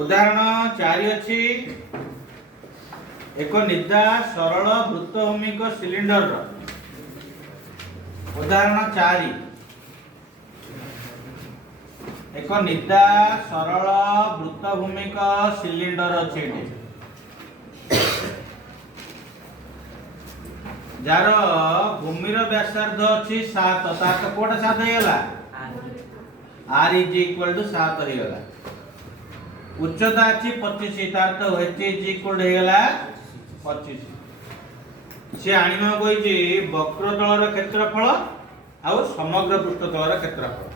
उदाहरण 4 अछि एक निदा सरल वृत्तभूमिक सिलिंडर रो उदाहरण 4 एक निदा सरल वृत्तभूमिक सिलिंडर अछि जार भूमिर व्यासार्ध अछि 7 7 कोटा 7 हे गला r इज इक्वल टू 7 हे गला उच्चता अछि 25 तार तो h इज इक्वल हे गला 25 से आनिमा कोइ जे वक्र तलर क्षेत्रफल आ समग्र पृष्ठ तलर क्षेत्रफल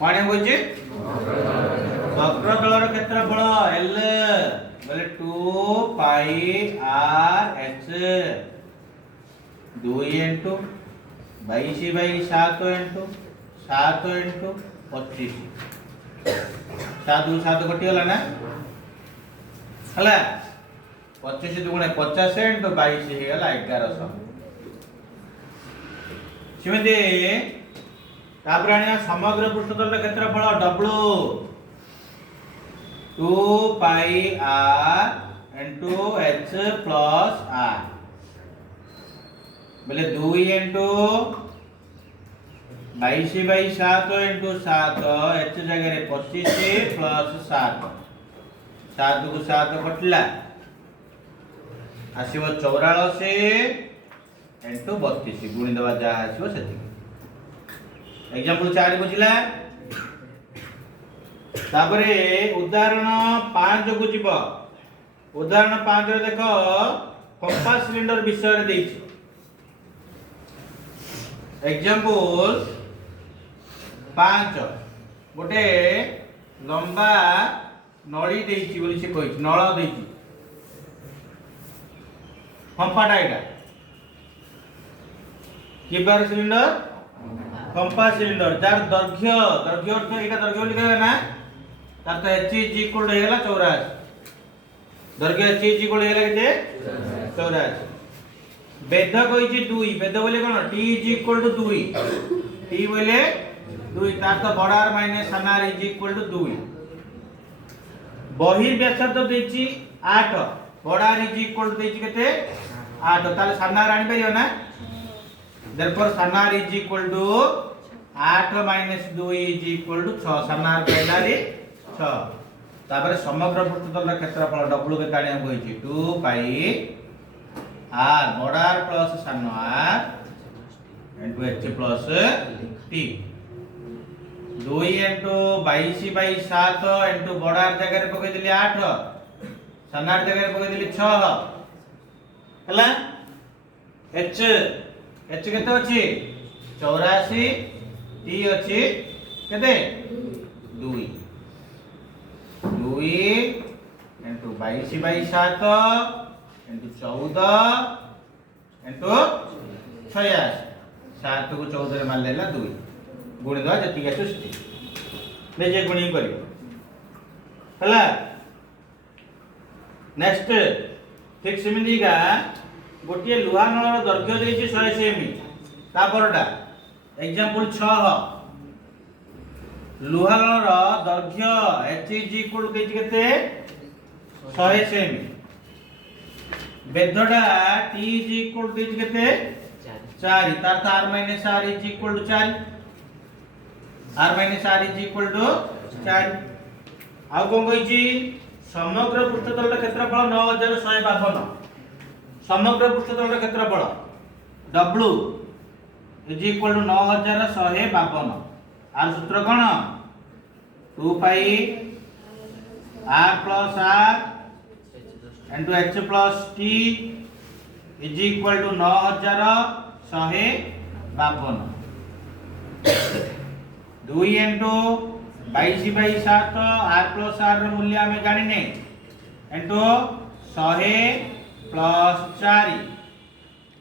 पाणी कोइ जे वक्र तलर क्षेत्रफल l बोले 2 pi r h 2 into 22/7 into 7 into 25 7 7 कटि गला ना हला 25 दुगुणे 50 into 22 हे गला 1100 सिमेते तापर आनिया समग्र पृष्ठतल क्षेत्रफल w 2 pi r into h plus r बोले 2 into 22/7 into 7 h जगह रे 25 plus 7 7 को 7 कटला आसीबो 84 into 32 गुणी दवा जा आसीबो सेति एग्जांपल 4 बुझिला तापरे उदाहरण 5 को जीव उदाहरण 5 रे देखो कंपास सिलेंडर विषय रे देछि एग्जांपल 5 गोटे लंबा नळी देछि बोली से कहि नळ देछि पंपाटा एटा किबार सिलिंडर कंपास सिलिंडर जार दैर्घ्य अर्थ एटा दैर्घ्य लिखा है ना तार तो h इज इक्वल हे गेला 84 दैर्घ्य h इज इक्वल हे गेला केते 84 वेध कहि जे 2 वेध बोले कोन t is equal to 2 t बोले 2 तार तो बड़ r माइनस सान r इज इक्वल टू 2 बहिर व्यासार्ध देछि 8 बड़ r इज इक्वल टू देछि केते 8 ताले सान r आनि परियो ना देयरफॉर सान r is equal to 8 minus 2 is equal to 6 सान r पहिला रे 6 तापर समग्र पृष्ठतल क्षेत्रफल w के ताणी हम कहि 2 पाई r बड़ r प्लस सान r into h plus t 2 into 22/7 into बड़ r जगह रे पकै दिली 8 सान r जगह रे पकै दिली 6 हला h केते अछि 84 t अछि केते 2 into 22/7 into 14 into 66 7 को 14 रे मान लेला 2 गुणी दवा जति के सृष्टि ले जे गुणी करियो हला नेक्स्ट ठीक सिमिली का गोटिए लुहा नळर दैर्घ्य देछि 100 सेमी ता परडा एग्जांपल 6 लुहा नळर दैर्घ्य h इज इक्वल देछि केते 100 सेमी वेधडा t इज इक्वल देछि केते 4 तार r minus r is equal to 4 r minus r is equal to 4 आ कोन कहि छी समग्र पृष्ठतल क्षेत्रफल 9152 समग्र पृष्ठतल क्षेत्रफल w इज इक्वल टू 9152 आर सूत्र कोन 2 pi r plus r into h plus t is equal to 9152 2 into 22/7 r plus r मूल्य हमें जानिने into 100 plus 4